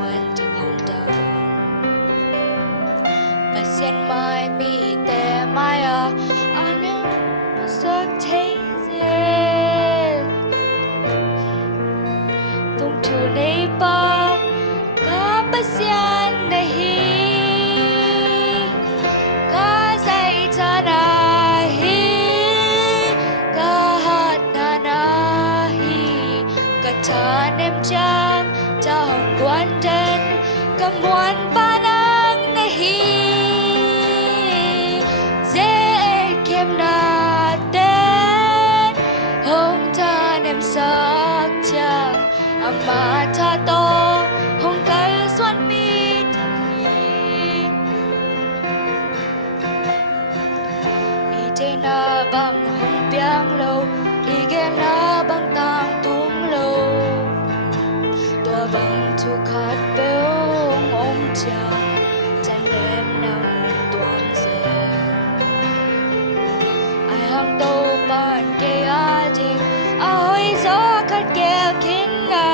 วนจึงห้องดาวปัสยันไม่มีแต่ไม่อันนึงสักที tung thu nei pa ka pasyan nahi ka zai chana hi ka hat na nahi ka tha nem chang cha hong quan den ka muan pa nang nahi ze kem na ten hong tha nem sak chang ama tha to hong kal suan mi i te na bang hong piang lo i ge na bang tang tum lo to bang thu khat pe ong om chang chan lem nang tuang se ai hang to pan ke a ding a hoi zo khat ke kin na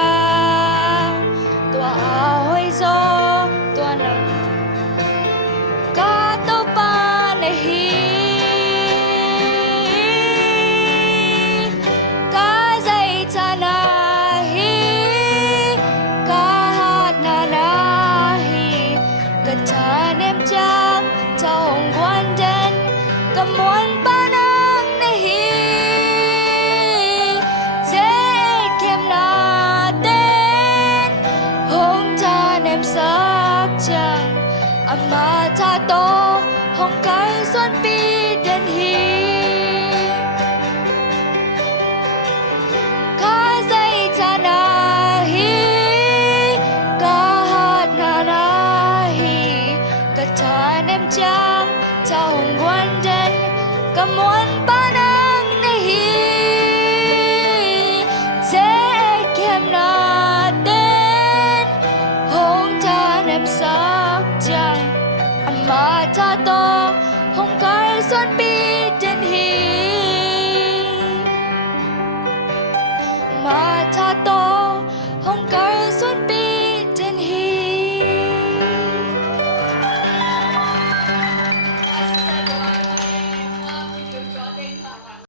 tua a hoi zo tua nang ka to pa nahi ka zai chana hi ka hat na nahi ka tha nem chang cha hong quan den ka muan pa nang nahi ze kem na ten hong tha nem sak chang ama tha to